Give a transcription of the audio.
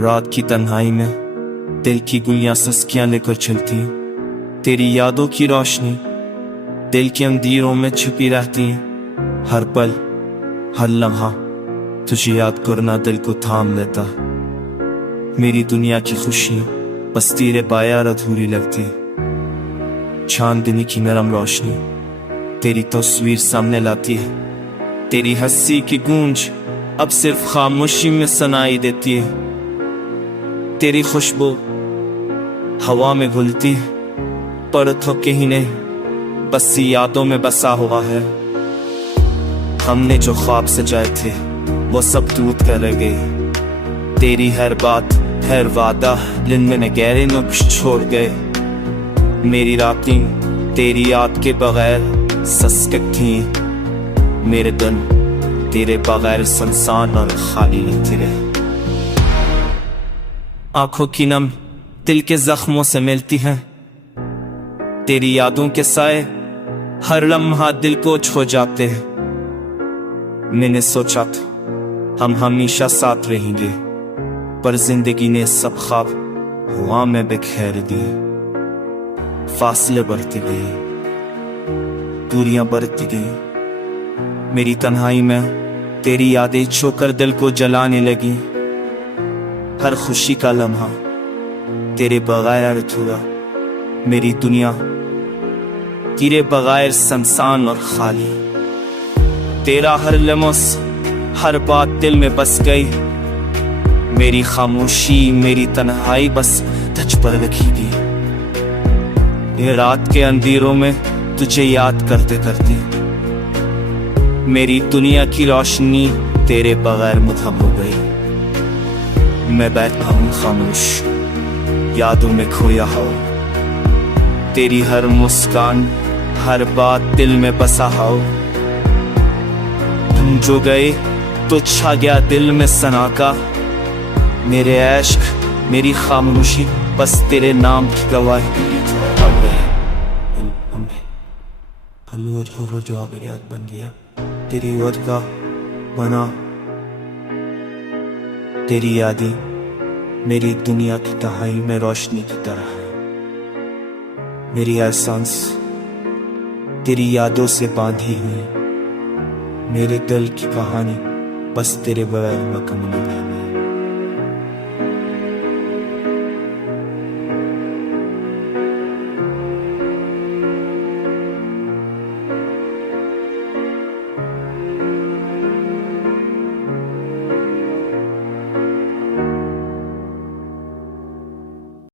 रात की तन्हाई में दिल की गुइयां सस्कियां लेकर चलती हैं। तेरी यादों की रोशनी दिल के अंधेरों में छुपी रहती है। हर पल हर लम्हा तुझे याद करना दिल को थाम लेता। मेरी दुनिया की खुशी बस तेरे बगैर अधूरी लगती। चांदनी की नरम रोशनी तेरी तस्वीर सामने लाती है। तेरी हंसी की गूंज अब सिर्फ खामोशी में सुनाई देती है। तेरी खुशबू हवा में घुलती है, पर थोके ही नहीं बस यादों में बसा हुआ है। हमने जो ख्वाब सजाए थे वो सब टूट कर रह गए। तेरी हर बात हर वादा दिन में गहरे नुक्श छोड़ गए। मेरी रातें तेरी याद के बगैर सस्कत थी। मेरे दिन तेरे बगैर सुनसान और खाली नहीं रहे। आंखों की नम दिल के जख्मों से मिलती हैं। तेरी यादों के साए हर लम्हा दिल को छो जाते हैं। मैंने सोचा था हम हमेशा साथ रहेंगे, पर जिंदगी ने सब ख्वाब हवा में बिखेर दिए। फासले बढ़ते गए, दूरियां बढ़ती गई। मेरी तन्हाई में तेरी यादें छोकर दिल को जलाने लगी। हर खुशी का लम्हा तेरे बगैर अधूरा। मेरी दुनिया तेरे बगैर सुनसान और खाली। तेरा हर लम्स हर बात दिल में बस गई। मेरी खामोशी मेरी तन्हाई बस तुझ पर रखी गई। ये रात के अंधेरों में तुझे याद करते करते मेरी दुनिया की रोशनी तेरे बगैर मुधम हो गई। मैं बैठा हूँ खामोश यादों में खोया हो। तेरी हर मुस्कान हर बात दिल में बसा हो। तुम जो गए तो छा गया दिल में सना का। मेरे इश्क मेरी खामोशी बस तेरे नाम की गवाही। जो याद बन गया तेरी याद का बना। तेरी यादें मेरी दुनिया की तन्हाई में रोशनी की तरह है। मेरी एहसास तेरी यादों से बांधी हुई। मेरे दिल की कहानी बस तेरे बगैर मुकम्मल है।